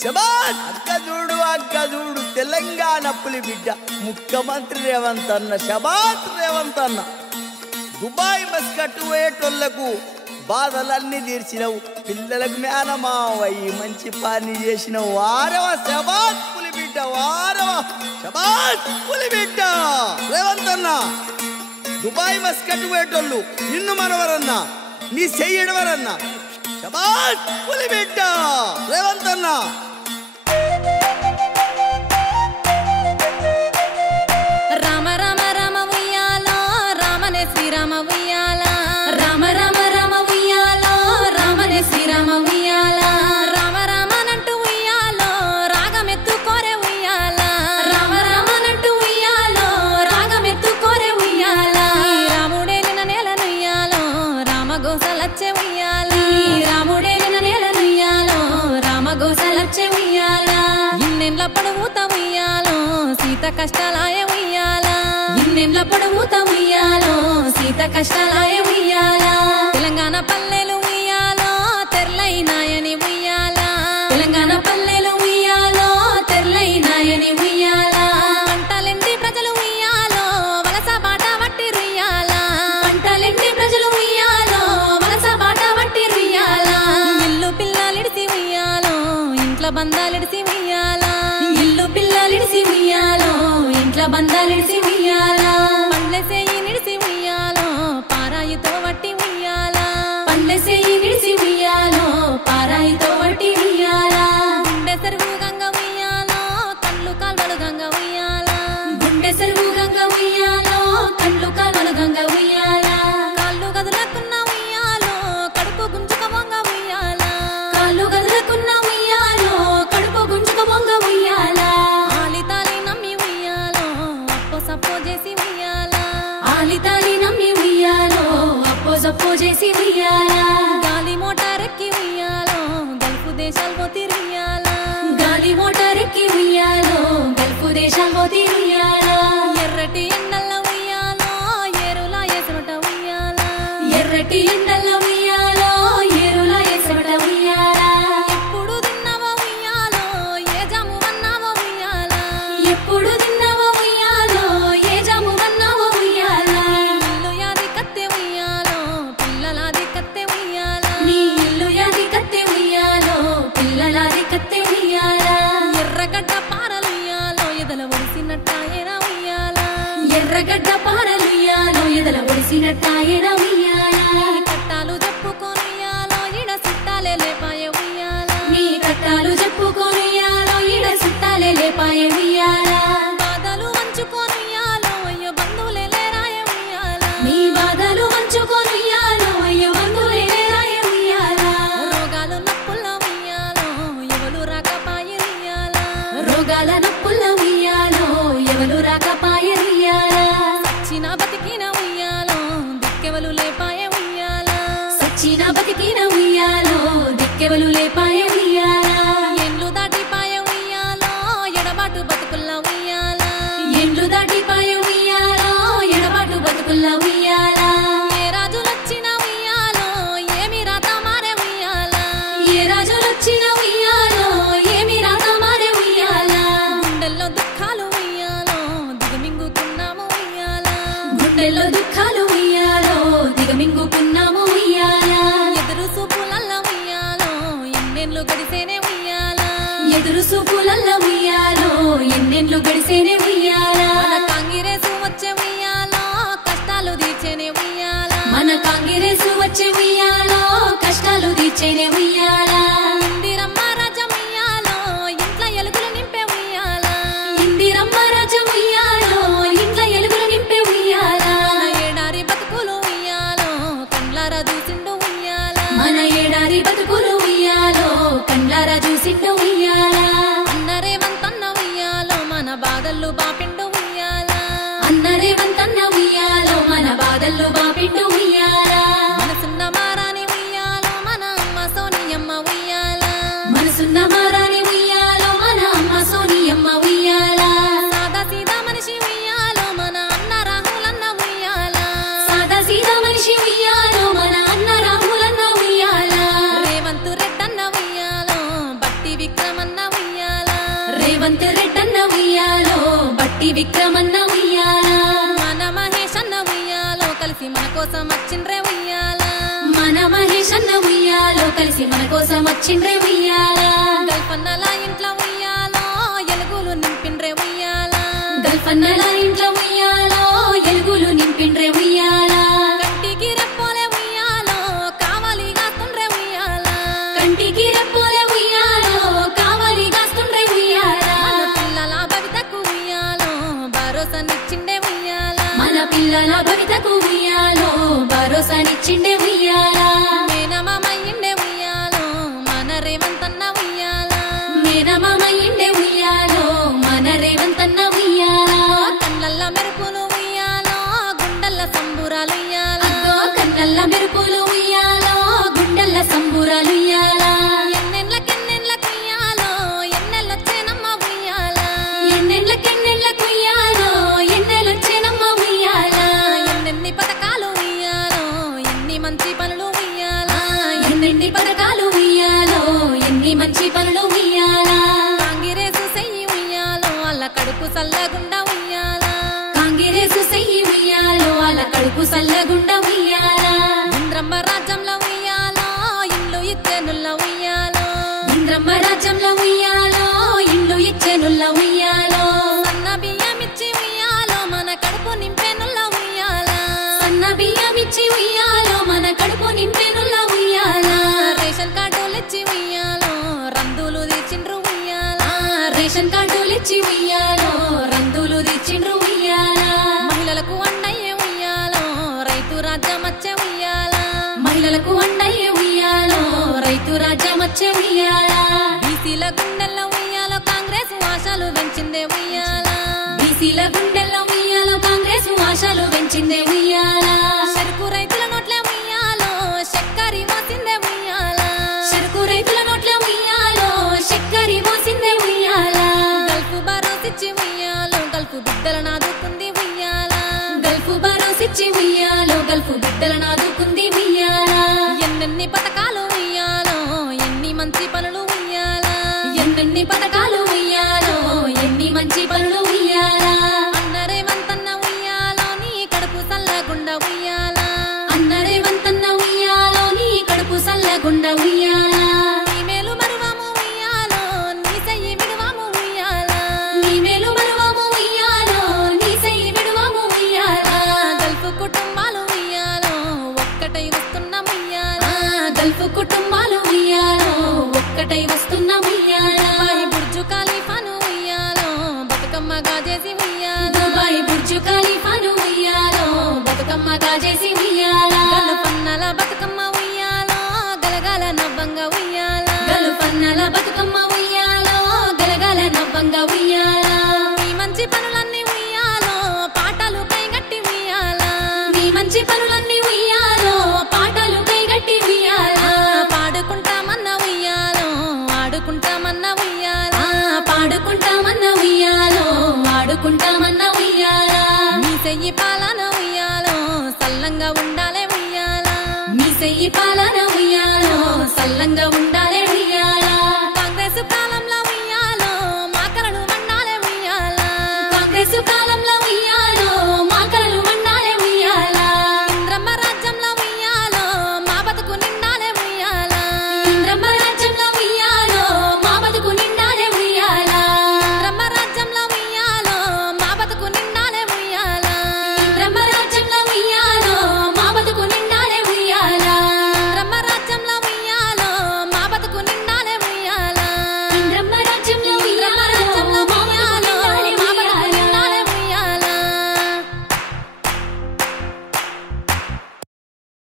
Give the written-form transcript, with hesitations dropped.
శబాష్ అక్క చూడు తెలంగాణ పులి బిడ్డ ముఖ్యమంత్రి రేవంత్ అన్న. శబాష్ రేవంత్ అన్న. దుబాయ్ మస్కట్ పోయేటోళ్లకు బాధలన్నీ తీర్చినవు, పిల్లలకు మేనమావయ్యి మంచి పని చేసినవు. వారవా శబాష్ పులి బిడ్డ, వారవా శబాష్ పులి బిడ్డ రేవంత్ అన్న. దుబాయ్ మస్కట్ పోయేటోళ్ళు నిన్ను మనవరన్నా, నీ చెయ్యడవరన్నా. శబాష్ పులి బిడ్డ రేవంత్ అన్న. రామ రామ రామ ఉయ్యాలో రామనే శ్రీరామ ఉయ్యాల, రామ రామ రామ ఉయ్యాలో రామనే శ్రీరామ ఉయ్యాల, రామ రామనంటూ ఉయ్యాలో రాగమెత్తు కోరే ఉయ్యాల, రామ రామనంటూ ఉయ్యాలో రాగమెత్తు కోరే ఉయ్యాల. రాముడేలిన నేలనుయ్యాలో రామగోసలచ్చే ఉయ్యాల, రాముడేలిన నేలనుయ్యాలో రామగోసలచ్చే ఉయ్యాల. ఇన్నెండ్ల పొడుగుత ఉయ్యాలో సీత కష్టాలాయ ఉయ్యాల, ఇన్నెండ్ల పొడుగుత ఉయ్యాలో సీత కష్టాలాయ ఉయ్యాల. తెలంగాణ పల్లెలు ఉయ్యాలో తెరలైనాయని ఉయ్యాల, తెలంగాణ పల్లెలు ఉయ్యాలో తెరలైనాయని ఉయ్యాల. పంటలెండి ప్రజలు ఉయ్యాలో వలస బాట వట్టి రుయ్యాల, పంటలెండి ప్రజలు ఉయ్యాలో వలస బాట వట్టి రుయ్యాల. ఇల్లు పిల్లలిడిసి ఉయ్యాలో ఇంట్లో బంధాలిడిసి ఉయ్యాల, ఇల్లు పిల్లలిడిసి ఉయ్యాలో ఇంట్లో బంధాలిడిసి ఉయ్యాల. పండ్లసేయి నిడిసి ఉయ్యాలో పారాయితో వట్టి ఉయ్యాల, పండ్లసేయి నిడిసి ఉయ్యాలో పారాయితో వట్టి ఉయ్యాల. గుండె సరువు గంగ ఉయ్యాలో కళ్ళు కాల్వలు గంగ ఉయ్యాల, గుండె సరువు గంగ ఉయ్యాలో కళ్ళు కాల్వలు గంగ ఉయ్యాల. కాళ్ళు గదులకున్న ఉయ్యాలో కడుపు గుంజుక వంగ ఉయ్యాల, కాళ్ళు గదులకున్న ఉయ్యాలో కడుపు గుంజుక వంగ ఉయ్యాల. ఆలితాలి నమ్మి ఉయ్యాలో అప్పో సప్పో చేసి ఉయ్యాల, ఆలితాలి నమ్మి ఉయ్యాలో అప్పో సప్పో చేసి ఉయ్యాల. గాలి మోటారెక్కి ఉయ్యాలో గల్ఫ్ దేశాలు పోతి ఉయ్యాల, గాలి మోటారెక్కి ఉయ్యాలో గల్ఫ్ దేశాలు పోతి ఉయ్యాల. ఎర్రటి ఎండల్ల ఉయ్యాలో ఏరులా ఎసమట ఉయ్యాల, ఎర్రటి ఎండల్ల ఉయ్యాలో ఏరులా ఎసమట ఉయ్యాల. ఎప్పుడు తిన్నావో ఉయ్యాలో ఏ జాము వన్నావో ఉయ్యాల, ఎప్పుడు తిన్నావో ఉయ్యాలో ఏ జాము వన్నావో ఉయ్యాల. ఇల్లు యాది కత్తె ఉయ్యాలో పిల్లలాది కత్తె ఉయ్యాల, నీ ఇల్లు యాది కత్తె ఉయ్యాలో పిల్లలాది కత్తె ఉయ్యాల. ఎర్రగడ్డ పారలు ఉయ్యాలో ఎదల ఒడిసినట్టాయన ఉయ్యాల, ఎర్రగడ్డ పారలు ఉయ్యాలో ఎదల ఒడిసినట్టాయన ఉయ్యాల. కట్టాలు చెప్పుకొనుయ్యాలో ఈడ సుట్టాలే లేపాయ ఉయ్యాల, నీ కట్టాలు చెప్పుకొనుయ్యాలో ఈడ సుట్టాలే లేపాయ ఉయ్యాల. బాధలు వంచుకొనుయ్యాలో అయ్యో బంధువులే లేరాయ ఉయ్యాల, నీ బాధలు వంచుకొనుయ్యాలో అయ్యో బంధువులే లేరాయ ఉయ్యాల. రోగాలు నొప్పుల ఉయ్యాలో ఎవలు రాకపాయ ఉయ్యాల, రోగాల నొప్పుల ఉయ్యాలో ఎవలు రాకపాయ ఉయ్యాల. సచ్చిన బతికిన ఉయ్యాలో దిక్కెవలు లేపాయ ఉయ్యాల, సచ్చిన బతికిన ఉయ్యాలో దిక్కెవలు లేపాయ ఉయ్యాల. ఎండ్లు దాటిపాయ ఉయ్యాలో ఎడబాటు బతుకుల్ల ఉయ్యాల, ఎండ్లు దాటిపాయ ఉయ్యాలో ఎడబాటు బతుకుల్ల ఉయ్యాల. ఏ రాజులొచ్చిన ఉయ్యాలో ఏమి రాత మారే ఉయ్యాల, ఏ రాజులొచ్చిన ఉయ్యాలో ఏమి రాత మారే ఉయ్యాల. గుండెల్లో దుఃఖాలు ఉయ్యాలో దిగమింగుకున్నాము ఉయ్యాల, గుండెల్లో దుఃఖాలు ఉయ్యాలో దిగమింగుకున్నాము ఉయ్యాల. ఎదురు సూపులల్ల ఉయ్యాలో ఎన్నెన్లు గడిసేనే ఉయ్యాల, ఎదురు సూపులల్ల ఉయ్యాలో ఎన్నెన్లు గడిసేనే ఉయ్యాల. మన కాంగిరేసు వచ్చే ఉయ్యాలో కష్టాలు తీర్చేనే ఉయ్యాల, మన కాంగిరేసు వచ్చే ఉయ్యాలో కష్టాలు తీర్చేనే ఉయ్యాల. ఇందిరమ్మ రాజ్యం ఉయ్యాలో ఇంట్లో ఎలుగులు నింపే ఉయ్యాల, ఇందిరమ్మ రాజ్యం ఉయ్యాలో ఇంట్లో ఎలుగులు నింపే ఉయ్యాల. మన ఏడారి బతుకులు ఉయ్యాలో కండ్లారా చూసిండు ఉయ్యాల, మన ఏడారి బతుకులు ఉయ్యాలో కండ్లారా చూసిండు ఉయ్యాల. అన్నరేవంతన్న ఉయ్యాలో మన బాధలు బాపిండు ఉయ్యాల, అన్నరేవంతన్న ఉయ్యాలో మన బాధలు బాపిండు ఉయ్యాల. మనసున్న మారాని ఉయ్యాలో మన అమ్మ సోనియమ్మ ఉయ్యాల, మనసున్న మారాని ఉయ్యాలో మన అమ్మ సోనియమ్మ ఉయ్యాల. సాదా సీదా మనిషి ఉయ్యాలో మన అన్న రాహులన్న ఉయ్యాల, సాదా సీదా మనిషి ఉయ్యాలో మన అన్న రాహులన్న ఉయ్యాల. రేవంతు రెడ్డన్న ఉయ్యాలో బట్టి విక్రమన్న రేవంత్ రెడ్డన్న ఉయ్యాలో బట్టి విక్రమన్న ఉయ్యాలా మన మహేష్ అన్న ఉయ్యాలో కలిసి మన కోసం వచ్చిండ్రే ఉయ్యాలా మన మహేష్ అన్న ఉయ్యాలో కలిసి మన కోసం వచ్చిండ్రే ఉయ్యాలా గల్ఫన్నల ఇంట్లో ఉయ్యాలో ఎలుగులు నింపిండ్రే ఉయ్యాలా గల్ఫన్నల ఇంట్లో ఉయ్యాలో ఎలుగులు నింపిండ్రే ఉయ్యాలా కంటికి రెప్పోలే ఉయ్యాలో కావాలి గాస్తుండ్రే ఉయ్యాలా కంటికి రెప్పోలే ఉయ్యాలో కావాలి గాస్తుండ్రే ఉయ్యాలా పిల్లల భవితకు ఉయ్యాలో భరోసానిచ్చిండే ఉయ్యాలా మన పిల్లల భవితకు ఉయ్యాలో భరోసానిచ్చిండే ఉయ్యాలా మేనమామయ్యిండే ఉయ్యాలో మన రేవంతన్న ఉయ్యాలా మేనమామయ్యిండే ఉయ్యాలో మన రేవంతన్న ఉయ్యాలా కళ్ళల్ల మెరుపులు ఉయ్యాలో గుండెల్ల సంబురాలు ఉయ్యాలా కళ్ళల్ల మెరుపులు ఉయ్యాలో గుండెల్ల సంబురాలు ఉయ్యాలా ఎన్నెళ్ళకెన్నెళ్ళకు ఉయ్యాలో ఎన్నెళ్ళొచ్చేనమ్మ ఉయ్యాలా ఎన్నెళ్ళకెన్నెళ్ళకు ఉయ్యాలో ఎన్నెళ్ళొచ్చేనమ్మ ఉయ్యాలా ఎన్నెన్ని పథకాలు ఉయ్యాలో ఎన్ని మంచి పనులు ఉయ్యాలా ఎన్నెన్ని పథకాలు ఉయ్యాలో ఎన్ని మంచి పనులు ఉయ్యాలా కాంగిరేసు సెయ్యి ఉయ్యాలో అల్ల కడుపు సల్లగుండా ఉయ్యాలా కాంగిరేసు సెయ్యి ఉయ్యాలో అల్ల కడుపు సల్లగుండా ఉయ్యాలా ఇంద్రమ్మ రాజ్యంలో ఉయ్యాలో ఇల్లు ఇచ్చేనుల్ల ఉయ్యాలో ఇంద్రమ్మ రాజ్యంలో ఉయ్యాలో ఇల్లు ఇచ్చేనుల్ల ఉయ్యాలో సన్న బియ్యం ఇచ్చి ఉయ్యాలో మన కడుపు నింపేనుల్ల ఉయ్యాలా సన్న బియ్యం ఇచ్చి ఉయ్యాలో మన కడుపు నింపేనుల్ల ఉయ్యాలా రేషన్ కార్డులు ఇచ్చి ఉయ్యాలో రందులు తీర్చిండ్రు ఉయ్యాలా రేషన్ కార్డులు ఇచ్చి ఉయ్యాలో రందులు తీర్చిండ్రు ఉయ్యాలా మహిళలకు అండయ్యే ఉయ్యాలో రైతు రాజ్యం వచ్చే ఉయ్యాలా మహిళలకు అండయ్యే ఉయ్యాలో రైతు రాజ్యం వచ్చే ఉయ్యాలా బీసీల గుండెల్లో ఉయ్యాలో కాంగ్రెస్ ఆశలు పెంచిందే ఉయ్యాలా బీసీల గుండెల్లో ఉయ్యాలో కాంగ్రెస్ ఆశలు పెంచిందే ఉయ్యాలా చెరుకు రైతుల నోట్లే ఉయ్యాలో చక్కరి మోసిందే ఉయ్యాలా చెరుకు రైతుల నోట్లే ఉయ్యాలో చక్కరి మోసిందే ఉయ్యాలా గల్ఫ్ భరోసిచ్చి ఉయ్యాలో గల్ఫ్ బిడ్డల నాదుకుంది ఉయ్యాలా గల్ఫ్ భరోసిచ్చి ఉయ్యాలో గల్ఫ్ బిడ్డల నాదుకుంది ఉయ్యాలా ఎన్నెన్ని పథకాలు ఉయ్యాలో ఎన్ని మంచి పనులు ఉయ్యాలా ఎన్నెన్ని పథకాలు ఉయ్యాలో ఎన్ని మంచి పనులు ఉయ్యాలా అన్న రేవంతన్న ఉయ్యాలో నీ కడుపు సల్లగుండా ఉయ్యాలా అన్న రేవంతన్న ఉయ్యాలో నీ కడుపు సల్లగుండా ఉయ్యాలా నీ మేలు మరువము ఉయ్యాలో నీ సెయ్యి విడువము ఉయ్యాలా నీ మేలు మరువము ఉయ్యాలో నీ సెయ్యి విడువము ఉయ్యాలా గల్ఫ్ కుటుంబాలు ఉయ్యాలో ఒక్కటై వస్తున్న ఉయ్యాలా గల్ఫ్ కుటుంబాలు ఉయ్యాలో ఒక్కటై వస్తున్న ఉయ్యాలా బుర్జు ఖలీఫాను ఉయ్యాలో బతుకమ్మగా చేసి ఉయ్యాలా దుబాయ్ బుర్జు ఖలీఫాను ఉయ్యాలో బతుకమ్మగా చేసి ఉయ్యాలా గల్ఫన్నల బతుకమ్మ ఉయ్యాలో గలగల నవ్వంగా ఉయ్యాలా గల్ఫన్నల బతుకమ్మ ఉయ్యాలో గలగల నవ్వంగా ఉయ్యాలా ఈ మంచి పనులన్నీ ఉయ్యాలో పాటలు కైగట్టి ఉయ్యాలా ఈ మంచి పనులన్నీ ఉయ్యాలో పాటలు కైగట్టి ఉయ్యాలా పాడుకుంటామన్న ఉయ్యాలో ఆడుకుంటామన్న ఉయ్యాలా పాడుకుంటామన్న ఉయ్యాలో ఆడుకుంటామన్న ఉయ్యాలా మీ సెయ్యి పాలన ఉయ్యాలో సల్లంగా ఉండాలే ఉయ్యాలా మీ సెయ్యి పాలన ఉయ్యాలో సల్లంగా ఉండాలి